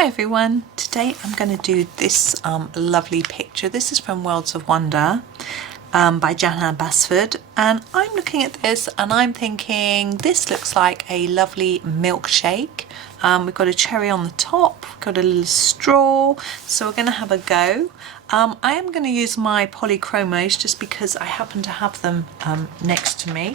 Hi everyone, today I'm going to do this lovely picture. This is from Worlds of Wonder by Johanna Basford, and I'm looking at this and I'm thinking this looks like a lovely milkshake. We've got a cherry on the top, we've got a little straw, so we're going to have a go. I am going to use my Polychromos just because I happen to have them next to me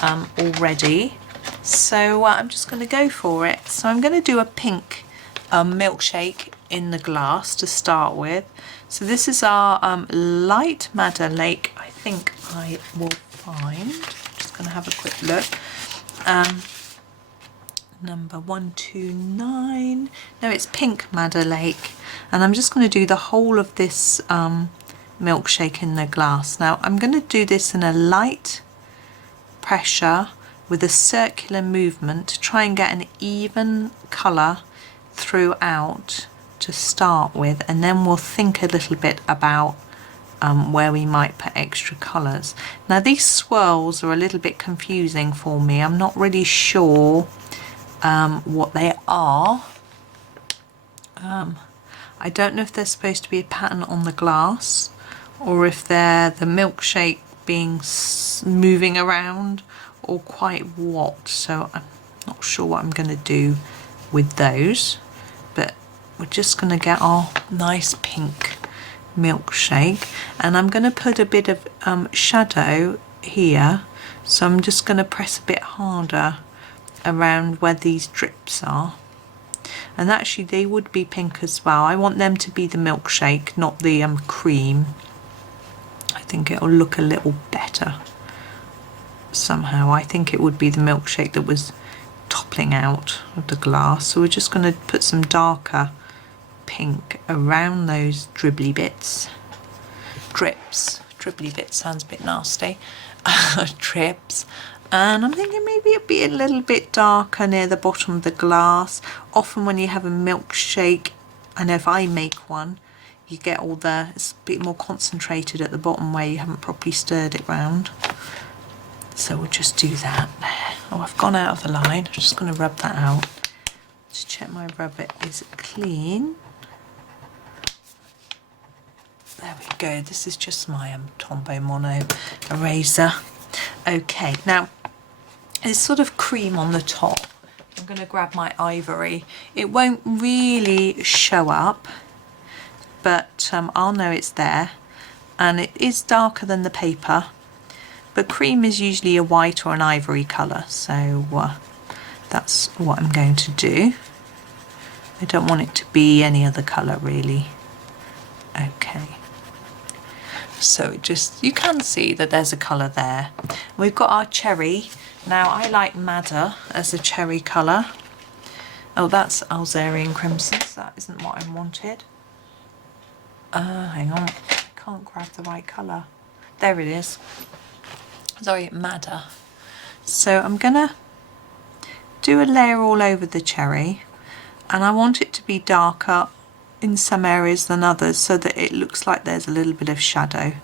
already. So I'm just going to go for it. So I'm going to do a pink milkshake in the glass to start with. So this is our light madder lake. I think I will find. I'm just going to have a quick look. Number 129. No, it's pink madder lake. And I'm just going to do the whole of this milkshake in the glass. Now I'm going to do this in a light pressure with a circular movement to try and get an even colour throughout to start with, and then we'll think a little bit about where we might put extra colours. Now these swirls are a little bit confusing for me. I'm not really sure what they are. I don't know if they're supposed to be a pattern on the glass or if they're the milkshake being moving around or quite what, so I'm not sure what I'm going to do with those, but we're just going to get our nice pink milkshake, and I'm going to put a bit of shadow here, so I'm just going to press a bit harder around where these drips are, and actually they would be pink as well. I want them to be the milkshake, not the cream. I think it'll look a little better somehow. I think it would be the milkshake that was toppling out of the glass. So we're just going to put some darker pink around those dribbly bits. Drips. Dribbly bits sounds a bit nasty. Drips. And I'm thinking maybe it'd be a little bit darker near the bottom of the glass. Often when you have a milkshake, I know if I make one, you get all the, it's a bit more concentrated at the bottom where you haven't properly stirred it round. So we'll just do that. Oh, I've gone out of the line. I'm just going to rub that out. Just check my rubber is clean. There we go. This is just my Tombow mono eraser. Okay, now there's sort of cream on the top. I'm going to grab my Ivory. It won't really show up, but I'll know it's there. And it is darker than the paper. But cream is usually a white or an ivory colour, so that's what I'm going to do. I don't want it to be any other colour really. Okay. So it just, you can see that there's a colour there. We've got our cherry. Now I like madder as a cherry colour. Oh, that's Alzarian crimson, so that isn't what I wanted. Hang on, I can't grab the right colour. There it is. Sorry, madder. So I'm gonna do a layer all over the cherry, and I want it to be darker in some areas than others so that it looks like there's a little bit of shadow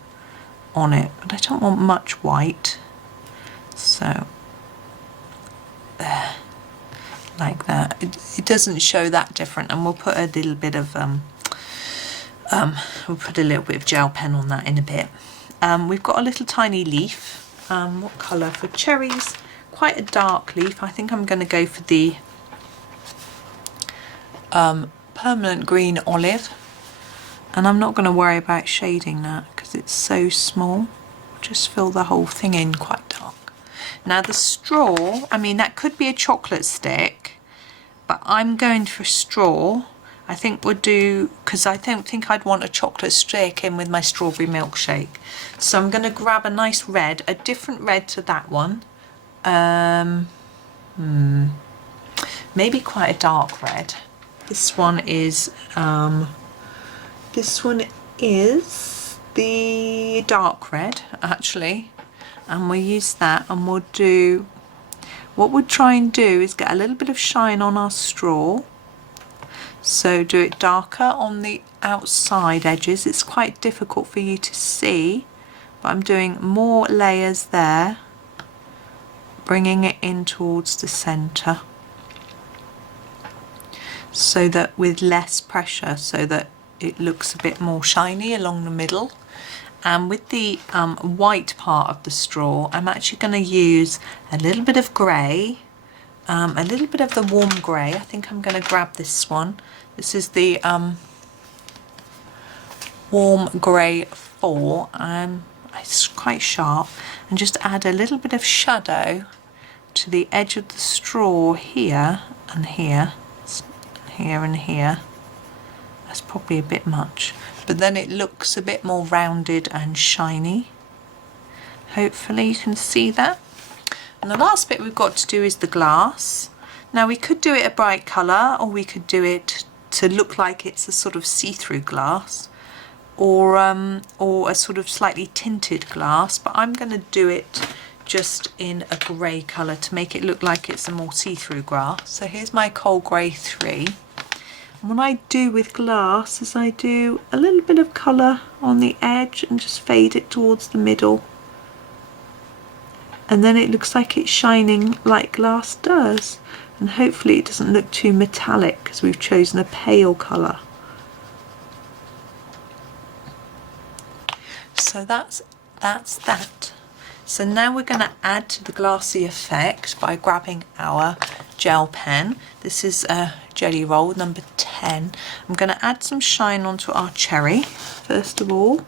on it, but I don't want much white. So there, like that. It doesn't show that different, and we'll put a little bit of we'll put a little bit of gel pen on that in a bit. We've got a little tiny leaf. What colour for cherries? Quite a dark leaf. I think I'm going to go for the permanent green olive, and I'm not going to worry about shading that because it's so small. Just fill the whole thing in quite dark. Now the straw, I mean that could be a chocolate stick, but I'm going for straw. I think we'll do, because I don't think I'd want a chocolate stick in with my strawberry milkshake. So I'm going to grab a nice red, a different red to that one. Maybe quite a dark red. This one is the dark red actually, and we'll use that, and we'll do, what we'll try and do is get a little bit of shine on our straw. So do it darker on the outside edges. It's quite difficult for you to see, but I'm doing more layers there, bringing it in towards the centre. so that with less pressure, so that it looks a bit more shiny along the middle. And with the white part of the straw, I'm actually going to use a little bit of grey, a little bit of the warm grey. I think I'm going to grab this one. This is the warm grey 4. It's quite sharp, and just add a little bit of shadow to the edge of the straw here and here, here and here. That's probably a bit much, but then it looks a bit more rounded and shiny. Hopefully you can see that. And the last bit we've got to do is the glass. Now we could do it a bright colour, or we could do it to look like it's a sort of see-through glass, or a sort of slightly tinted glass, but I'm going to do it just in a grey colour to make it look like it's a more see-through glass. So here's my coal grey 3. And what I do with glass is I do a little bit of colour on the edge and just fade it towards the middle, and then it looks like it's shining like glass does, and hopefully it doesn't look too metallic because we've chosen a pale colour. So that's that. So now we're going to add to the glassy effect by grabbing our gel pen. This is a Jelly Roll number 10. I'm going to add some shine onto our cherry first of all,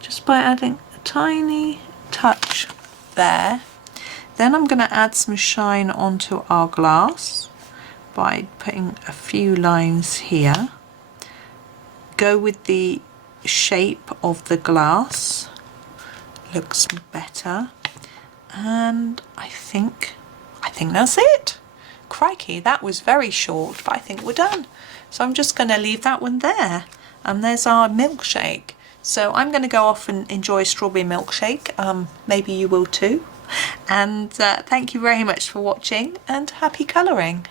just by adding a tiny touch there. Then I'm going to add some shine onto our glass by putting a few lines here. Go with the shape of the glass, looks better, and I think that's it. Crikey, that was very short, but I think we're done. So I'm just going to leave that one there, and there's our milkshake. So I'm going to go off and enjoy a strawberry milkshake. Maybe you will too. And thank you very much for watching, and happy colouring.